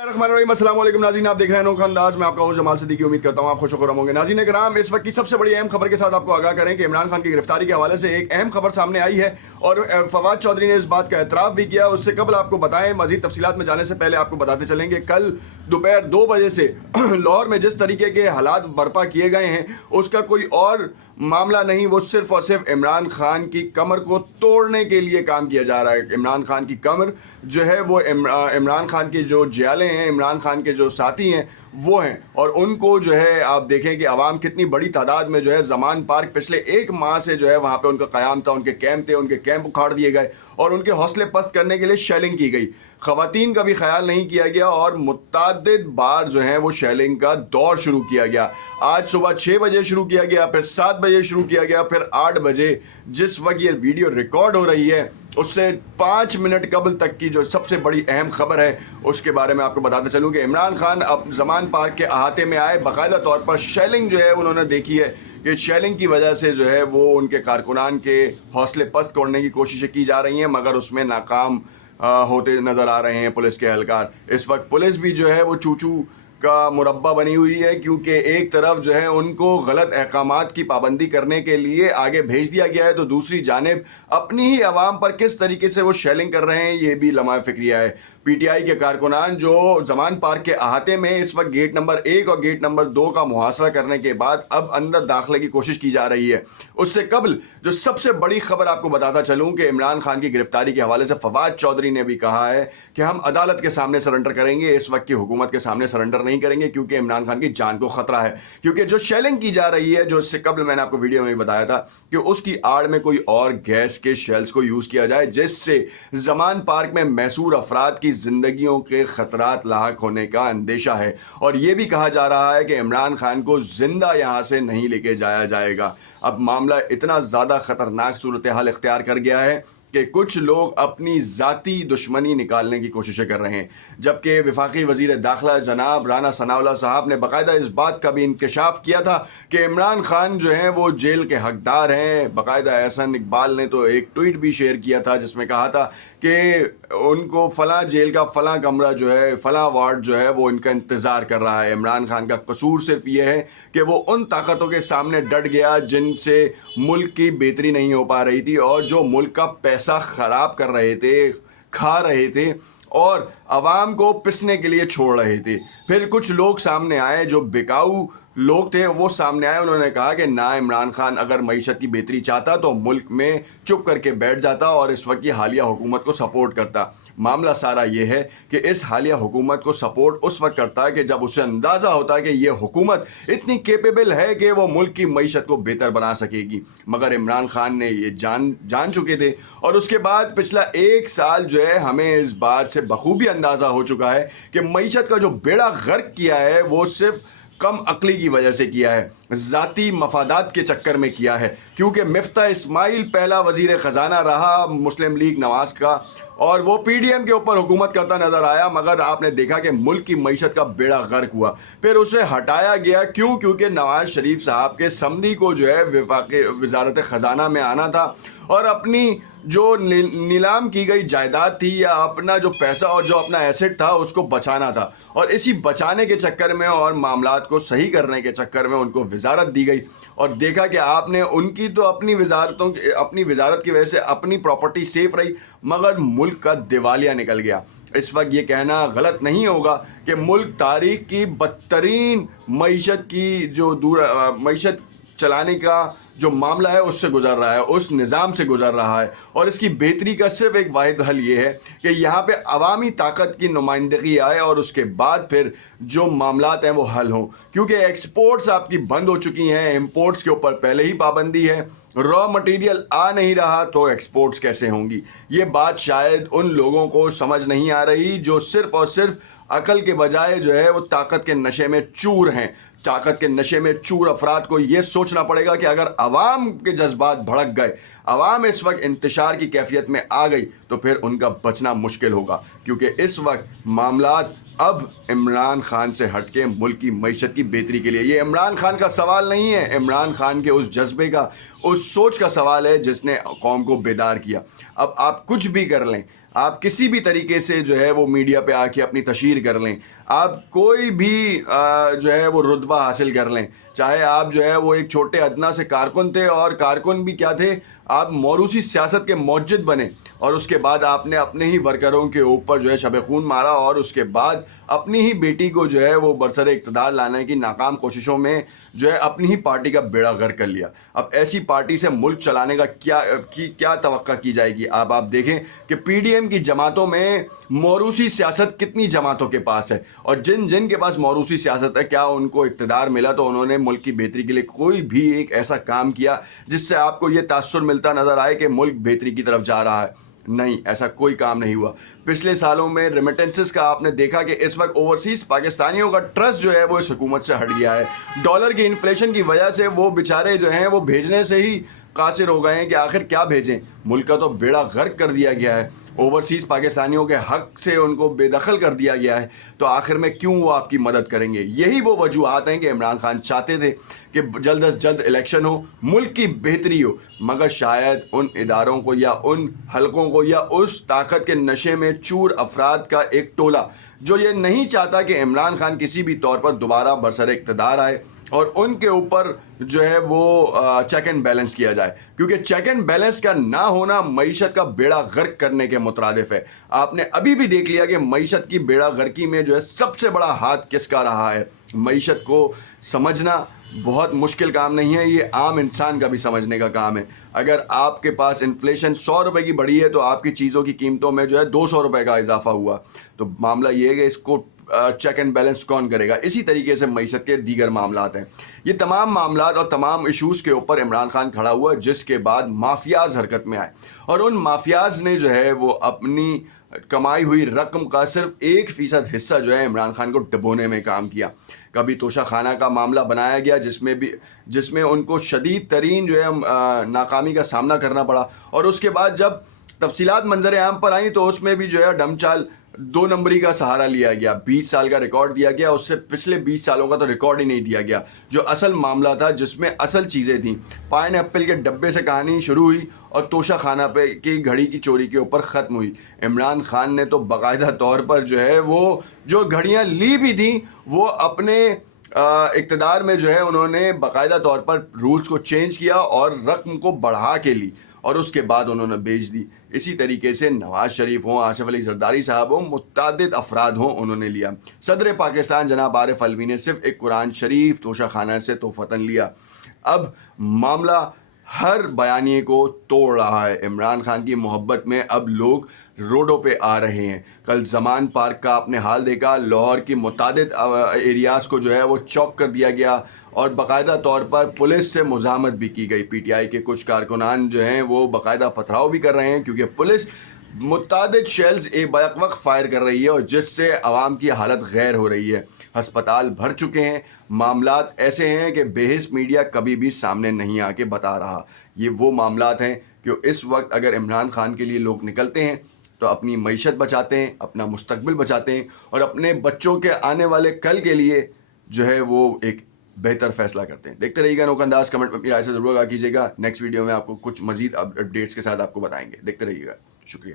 अस्सलाम वालेकुम नाज़रीन, आप देख रहे हैं अनोखा अंदाज। मैं आपका हूं जमाल सिद्दीकी। उम्मीद करता हूं आप खुश होकर होंगे। नाज़रीन कराम, इस वक्त की सबसे बड़ी अहम खबर के साथ आपको आगाह करें कि इमरान खान की गिरफ्तारी के हवाले से एक अहम खबर सामने आई है और फवाद चौधरी ने इस बात का एतराफ़ भी किया। उससे कबल आपको बताएं, मज़ीद तफसीलात में जाने से पहले आपको बताते चलेंगे, कल दोपहर 2 बजे से लाहौर में जिस तरीके के हालात बर्पा किए गए हैं उसका कोई और मामला नहीं, वो सिर्फ और सिर्फ इमरान खान की कमर को तोड़ने के लिए काम किया जा रहा है। इमरान खान की कमर जो है वो इमरान खान के जो जियाले हैं, इमरान खान के जो साथी हैं वो हैं, और उनको जो है आप देखें कि आवाम कितनी बड़ी तादाद में जो है ज़मान पार्क पिछले 1 माह से जो है वहाँ पे उनका क़याम था, उनके कैंप थे, उनके कैंप उखाड़ दिए गए और उनके हौसले पस्त करने के लिए शेलिंग की गई। ख़वातीन का भी ख्याल नहीं किया गया और मुतअद्दिद बार जो है वो शेलिंग का दौर शुरू किया गया। आज सुबह 6 बजे शुरू किया गया, फिर 7 बजे शुरू किया गया, फिर 8 बजे। जिस वक्त ये वीडियो रिकॉर्ड हो रही है उससे 5 मिनट कबल तक की जो सबसे बड़ी अहम खबर है उसके बारे में आपको बताते चलूँ कि इमरान खान अब ज़मान पार्क के अहाते में आए। बाकायदा तौर पर शेलिंग जो है उन्होंने देखी है कि शेलिंग की वजह से जो है वो उनके कारकुनान के हौसले पस्त करने की कोशिशें की जा रही हैं, मगर उसमें नाकाम होते नज़र आ रहे हैं पुलिस के एहलकार। इस वक्त पुलिस भी जो है वो चूचू का मुरब्बा बनी हुई है, क्योंकि एक तरफ जो है उनको गलत अहकामात की पाबंदी करने के लिए आगे भेज दिया गया है, तो दूसरी जानिब अपनी ही आवाम पर किस तरीके से वो शेलिंग कर रहे हैं ये भी लम्हा फ़िक्रिया है। पीटीआई के कारकुनान जो ज़मान पार्क के अहाते में इस वक्त गेट नंबर 1 और गेट नंबर 2 का मुहासरा करने के बाद अब अंदर दाखिले की कोशिश की जा रही है। उससे कबल जो सबसे बड़ी खबर आपको बताता चलूँ कि इमरान खान की गिरफ्तारी के हवाले से फवाद चौधरी ने भी कहा है कि हम अदालत के सामने सरेंडर करेंगे, इस वक्त की हुकूमत के सामने सरेंडर नहीं करेंगे, क्योंकि इमरान खान की जान को ख़तरा है। क्योंकि जो शेलिंग की जा रही है, जो इससे कबल मैंने आपको वीडियो में बताया था कि उसकी आड़ में कोई और गैस के शेल्स को यूज़ किया जाए, जिससे ज़मान पार्क में मैसूर अफराद की ज़िंदगियों के ख़तरात लाहक होने का अंदेशा है। और ये भी कहा जा रहा है कि इमरान खान को ज़िंदा यहाँ से नहीं लेके जाया जाएगा। अब मामला इतना ज़्यादा ख़तरनाक सूरत हाल इख्तियार कर गया है कि कुछ लोग अपनी ज़ाती दुश्मनी निकालने की कोशिशें कर रहे हैं, जबकि वफाकी वज़ीर दाखिला जनाब राना सनाउल्लाह साहब ने बाकायदा इस बात का भी इंकशाफ किया था कि इमरान खान जो हैं वो जेल के हकदार हैं। बाकायदा एहसन इकबाल ने तो एक ट्वीट भी शेयर किया था जिसमें कहा था कि उनको फ़लाँ जेल का फ़लाँ कमरा जो है, फ़लाँ वार्ड जो है वो इनका इंतज़ार कर रहा है। इमरान खान का कसूर सिर्फ ये है कि वो उन ताकतों के सामने डट गया जिनसे मुल्क की बेहतरी नहीं हो पा रही थी और जो मुल्क का पैसा ख़राब कर रहे थे, खा रहे थे और आवाम को पिसने के लिए छोड़ रहे थे। फिर कुछ लोग सामने आए जो बिकाऊ लोग थे, वो सामने आए, उन्होंने कहा कि ना इमरान खान अगर मईशत की बेहतरी चाहता तो मुल्क में चुप करके बैठ जाता और इस वक्त की हालिया हुकूमत को सपोर्ट करता। मामला सारा ये है कि इस हालिया हुकूमत को सपोर्ट उस वक्त करता है कि जब उसे अंदाज़ा होता है कि ये हुकूमत इतनी केपेबल है कि वो मुल्क की मईशत को बेहतर बना सकेगी। मगर इमरान खान ने ये जान चुके थे और उसके बाद पिछला 1 साल जो है हमें इस बात से बखूबी अंदाज़ा हो चुका है कि मईशत का जो बेड़ा गर्क किया है वो सिर्फ कम अक्ली की वजह से किया है, ज़ाती मफादात के चक्कर में किया है। क्योंकि मिफ्ता इस्माइल पहला वज़ीर ख़जाना रहा मुस्लिम लीग नवाज़ का और वो पीडीएम के ऊपर हुकूमत करता नज़र आया, मगर आपने देखा कि मुल्क की मईशत का बेड़ा गर्क हुआ। फिर उसे हटाया गया, क्यों? क्योंकि नवाज़ शरीफ साहब के समधी को जो है वफाकी वज़ारत ख़जाना में आना था और अपनी जो नीलाम की गई जायदाद थी या अपना जो पैसा और जो अपना एसेट था उसको बचाना था, और इसी बचाने के चक्कर में और मामलात को सही करने के चक्कर में उनको वजारत दी गई। और देखा कि आपने उनकी तो अपनी वजारत की वजह से अपनी प्रॉपर्टी सेफ रही, मगर मुल्क का दिवालिया निकल गया। इस वक्त ये कहना गलत नहीं होगा कि मुल्क तारीख की बदतरीन मईशत की जो मईशत चलाने का जो मामला है उससे गुजर रहा है, उस निज़ाम से गुजर रहा है। और इसकी बेहतरी का सिर्फ एक वाहिद हल ये है कि यहाँ पे अवामी ताकत की नुमाइंदगी आए और उसके बाद फिर जो मामलात हैं वो हल हों। क्योंकि एक्सपोर्ट्स आपकी बंद हो चुकी हैं, इंपोर्ट्स के ऊपर पहले ही पाबंदी है, रॉ मटेरियल आ नहीं रहा तो एक्सपोर्ट्स कैसे होंगी? ये बात शायद उन लोगों को समझ नहीं आ रही जो सिर्फ और सिर्फ अकल के बजाय जो है वो ताकत के नशे में चूर हैं। ताकत के नशे में चूर अफराद को ये सोचना पड़ेगा कि अगर अवाम के जज्बात भड़क गए, अवाम इस वक्त इंतशार की कैफियत में आ गई, तो फिर उनका बचना मुश्किल होगा। क्योंकि इस वक्त मामलात अब इमरान खान से हटके मुल्क की मईशत की बेहतरी के लिए, ये इमरान खान का सवाल नहीं है, इमरान खान के उस जज्बे का, उस सोच का सवाल है जिसने कौम को बेदार किया। अब आप कुछ भी कर लें, آپ کسی بھی طریقے سے جو ہے وہ میڈیا پہ آ کے اپنی تشہیر کر لیں, آپ کوئی بھی جو ہے وہ رتبہ حاصل کر لیں, چاہے آپ جو ہے وہ ایک چھوٹے ادنا سے کارکن تھے, اور کارکن بھی کیا تھے, آپ موروثی سیاست کے موجد بنے, اور اس کے بعد آپ نے اپنے ہی ورکروں کے اوپر جو ہے شب خون مارا, اور اس کے بعد اپنی ہی بیٹی کو جو ہے وہ برسر اقتدار لانے کی ناکام کوششوں میں جو ہے اپنی ہی پارٹی کا بیڑا غرق کر لیا. اب ایسی پارٹی سے ملک چلانے کا کیا توقع کی جائے گی؟ آپ دیکھیں کہ پی ڈی ایم کی جماعتوں میں موروثی سیاست کتنی جماعتوں کے پاس ہے, اور جن کے پاس موروثی سیاست ہے, کیا ان کو اقتدار ملا تو انہوں نے ملک کی بہتری کے لیے کوئی بھی ایک ایسا کام کیا جس سے آپ کو یہ تاثر ملتا نظر آئے کہ ملک بہتری کی طرف جا رہا ہے؟ نہیں, ایسا کوئی کام نہیں ہوا. پچھلے سالوں میں ریمیٹنسز کا آپ نے دیکھا کہ اس وقت اوورسیز پاکستانیوں کا ٹرسٹ جو ہے وہ اس حکومت سے ہٹ گیا ہے. ڈالر کی انفلیشن کی وجہ سے وہ بیچارے جو ہیں وہ بھیجنے سے ہی قاصر ہو گئے ہیں کہ آخر کیا بھیجیں, ملک کا تو بیڑا غرق کر دیا گیا ہے, اوورسیز پاکستانیوں کے حق سے ان کو بے دخل کر دیا گیا ہے, تو آخر میں کیوں وہ آپ کی مدد کریں گے؟ یہی وہ وجوہات ہیں کہ عمران خان چاہتے تھے کہ جلد از جلد الیکشن ہو, ملک کی بہتری ہو, مگر شاید ان اداروں کو یا ان حلقوں کو یا اس طاقت کے نشے میں چور افراد کا ایک ٹولہ جو یہ نہیں چاہتا کہ عمران خان کسی بھی طور پر دوبارہ برسر اقتدار آئے, اور ان کے اوپر جو ہے وہ چیک اینڈ بیلنس کیا جائے, کیونکہ چیک اینڈ بیلنس کا نہ ہونا معیشت کا بیڑا غرق کرنے کے مترادف ہے. آپ نے ابھی بھی دیکھ لیا کہ معیشت کی بیڑا غرقی میں جو ہے سب سے بڑا ہاتھ کس کا رہا ہے. معیشت کو سمجھنا بہت مشکل کام نہیں ہے, یہ عام انسان کا بھی سمجھنے کا کام ہے. اگر آپ کے پاس انفلیشن 100 روپے کی بڑھی ہے تو آپ کی چیزوں کی قیمتوں میں جو ہے 200 روپے کا اضافہ ہوا, تو معاملہ یہ ہے کہ اس کو چیک اینڈ بیلنس کون کرے گا؟ اسی طریقے سے معیشت کے دیگر معاملات ہیں. یہ تمام معاملات اور تمام ایشوز کے اوپر عمران خان کھڑا ہوا, جس کے بعد مافیاز حرکت میں آئے, اور ان مافیاز نے جو ہے وہ اپنی کمائی ہوئی رقم کا صرف 1% حصہ جو ہے عمران خان کو ڈبونے میں کام کیا. کبھی توشہ خانہ کا معاملہ بنایا گیا جس میں ان کو شدید ترین جو ہے ناکامی کا سامنا کرنا پڑا, اور اس کے بعد جب تفصیلات منظر عام پر آئیں تو اس میں بھی جو ہے ڈم چال 2 نمبری کا سہارا لیا گیا. 20 سال کا ریکارڈ دیا گیا, اس سے پچھلے 20 سالوں کا تو ریکارڈ ہی نہیں دیا گیا. جو اصل معاملہ تھا, جس میں اصل چیزیں تھیں, پائن ایپل کے ڈبے سے کہانی شروع ہوئی اور توشہ خانہ پہ کی گھڑی کی چوری کے اوپر ختم ہوئی. عمران خان نے تو باقاعدہ طور پر جو ہے وہ جو گھڑیاں لی بھی تھیں وہ اپنے اقتدار میں جو ہے انہوں نے باقاعدہ طور پر رولز کو چینج کیا اور رقم کو بڑھا کے لی, اور اس کے بعد انہوں نے بیچ دی. اسی طریقے سے نواز شریف ہوں, آصف علی زرداری صاحب ہوں, متعدد افراد ہوں, انہوں نے لیا. صدر پاکستان جناب عارف علوی نے صرف ایک قرآن شریف توشہ خانہ سے تحفتاً لیا. اب معاملہ ہر بیانیے کو توڑ رہا ہے. عمران خان کی محبت میں اب لوگ روڈوں پہ آ رہے ہیں. کل زمان پارک کا آپ نے حال دیکھا, لاہور کی متعدد ایریاز کو جو ہے وہ چوک کر دیا گیا, اور باقاعدہ طور پر پولیس سے مزاحمت بھی کی گئی. پی ٹی آئی کے کچھ کارکنان جو ہیں وہ باقاعدہ پتھراؤ بھی کر رہے ہیں, کیونکہ پولیس متعدد شیلز بیک وقت فائر کر رہی ہے, اور جس سے عوام کی حالت غیر ہو رہی ہے. ہسپتال بھر چکے ہیں. معاملات ایسے ہیں کہ بے حس میڈیا کبھی بھی سامنے نہیں آ کے بتا رہا. یہ وہ معاملات ہیں کہ اس وقت اگر عمران خان کے لیے لوگ نکلتے ہیں تو اپنی معیشت بچاتے ہیں, اپنا مستقبل بچاتے ہیں, اور اپنے بچوں کے آنے والے کل کے لیے جو ہے وہ ایک بہتر فیصلہ کرتے ہیں. دیکھتے رہیے گا نوک انداز, کمنٹ میں اپنی رائے سے ضرور آگاہ کیجیے گا. نیکسٹ ویڈیو میں آپ کو کچھ مزید اپڈیٹس کے ساتھ آپ کو بتائیں گے. دیکھتے رہیے گا. شکریہ.